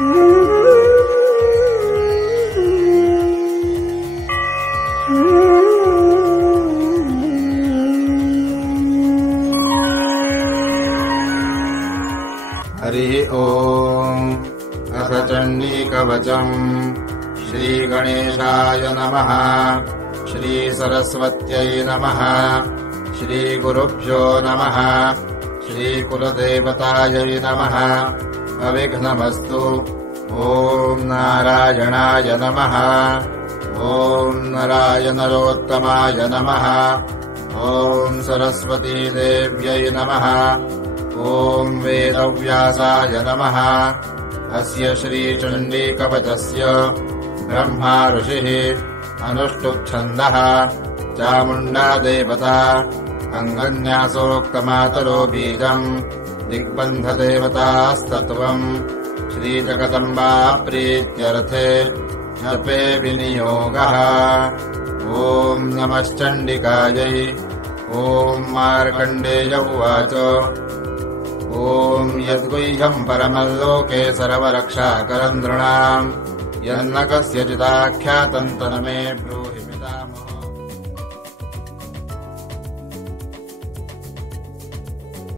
हरिः ओम्। अथ चण्डीकवचम्। श्रीगणेशाय नमः। श्रीसरस्वत्यै नमः। श्रीगुरुभ्यो नमः। श्रीकुलदेवतायै नमः। अविघ्नमस्तु। ॐ नारायणाय नमः। ॐ नराय नरोत्तमाय नमः। ॐ सरस्वतीदेव्यै नमः। ॐ वेदव्यासाय नमः। अस्य श्रीचण्डीकवचस्य ब्रह्मा ऋषिः अनुष्टुप्छन्दः चामुण्डा देवता अङ्गन्यासोक्तमातरो बीजम् दिग्बन्धदेवतास्तत्त्वम् श्रीजगदम्बा प्रीत्यर्थे जपे विनियोगः। ॐ नमश्चण्डिकायै। ॐ मार्कण्डेय उवाच ॐ यद्गुह्यम् परमल्लोके सर्वरक्षाकरम् नृणाम् यन्न कस्यचिदाख्यातम् तन्मे ब्रूहि पितामहः।